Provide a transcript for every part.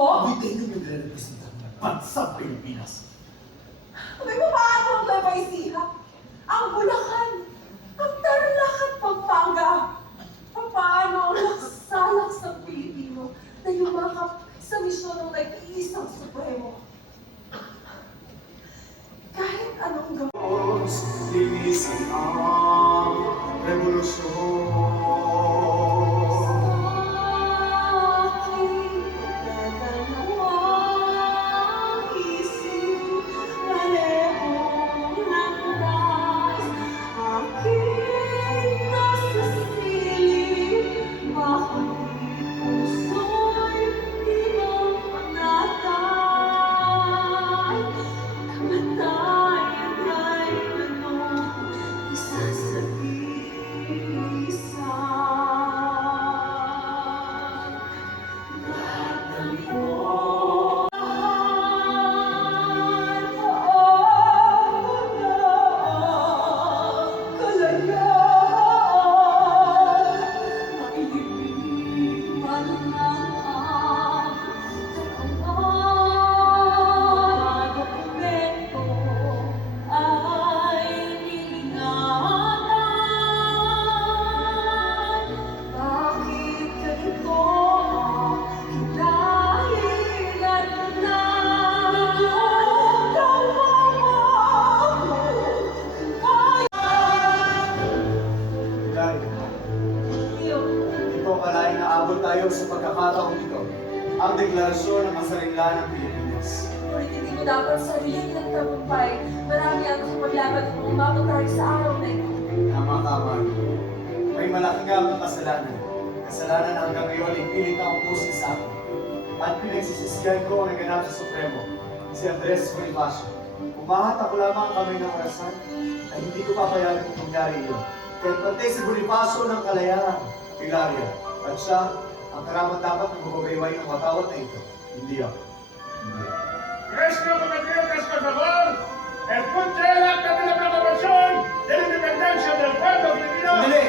mo? Hindi kayo nagre-representa ng bansang Pilipinas. Abay, paano ang Baybaysiha? Ang Bulacan, ang Tarlac at Pampanga. Paano ang laksalak sa Pilipino na yumakap sa misyon ng nag-iisang supremo? Kahit anong gawin. Linisin ang revolusyon. Tayo sa pagkakataong ito, ang deklarasyon ng kasarinlan ng Pilipinas. Ngunit hindi mo dapat sarili ng tagumpay. Marami ang kapaglaban kung umabot tayo sa araw na ito. Tama. May malaki nga ang kasalanan. Kasalanan na hanggang ngayon ay pilit na upusin sa akin. At pinagsisisiyan ko ang naganap sa Supremo, si Andres Bonifacio. Umahat ako lamang kamay ng orasan ay hindi ko papayagan kung mangyari yun. Kaya pati si Bonifacio ng kalayaan, Pilaria, at siya ang karapat dapat ng mababayway ng matawat na ito. Hindi ako. Nuestros compatriotas, por favor, escuchen el acta de la proclamación de la independencia del pueblo filipino. Sandali!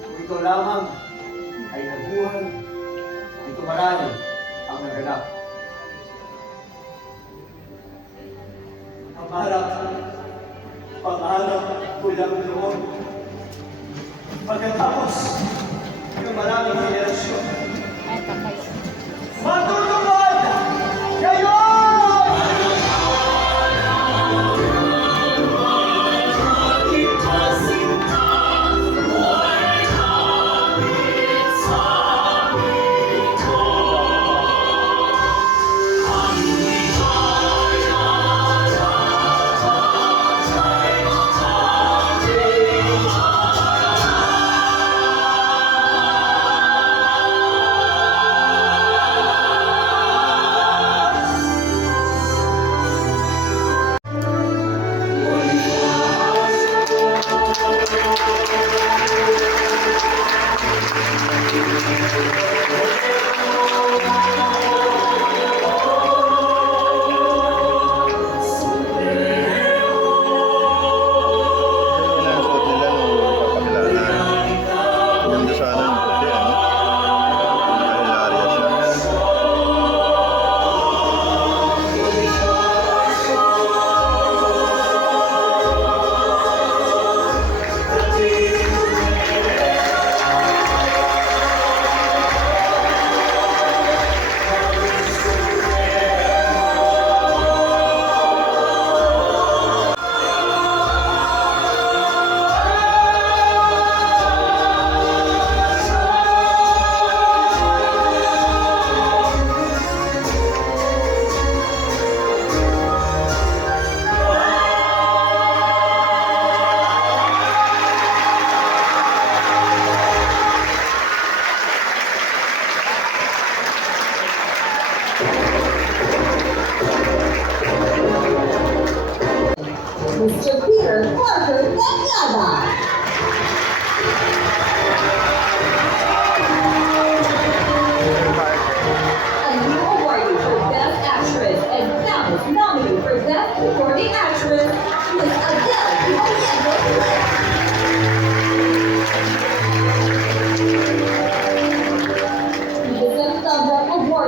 Kung ito lamang ay nabuhay, ito marami ang naganap. Pangarap ko lang noon. Pagkatapos ng maraming henerasyon, matutupad ngayon! Mr. Peter Parker Tanyada. A new awardee for Best Actress and Fabulous nominee for Best Supporting Actress, Miss Adele Jimenez. The Thumbs Up Award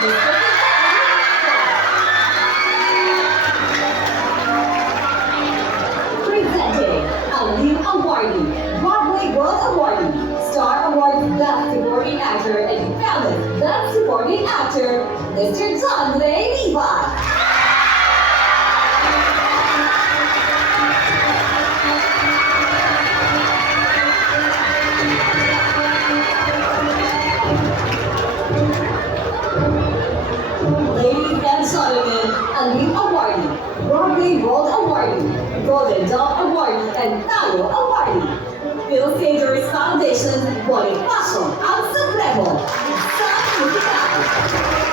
Presenting a new awardee, Broadway World Awardee, Star Awards Best Supporting Actor and Famous Best Supporting Actor, Mr. John Levi. Ladies and gentlemen, a new awardee, Broadway World Awardee, Golden Dome Awardee, and Tayo Awardee. Phil Sagers Foundation, Bonifacio ang Supremo. Sa Musical.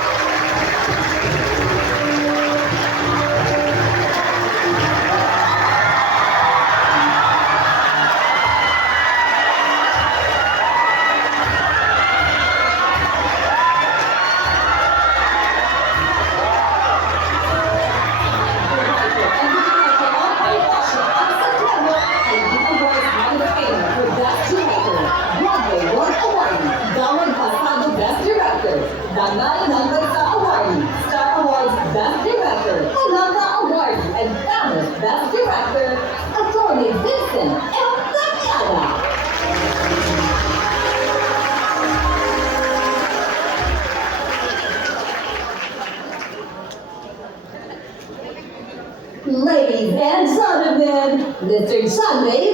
Danay ng Bansa Awardee, Star Awards Best Director, Kalanga Award, and Famous Best Director, Attorney Vincent M. Damiana. Ladies and gentlemen, Mr. John Levi.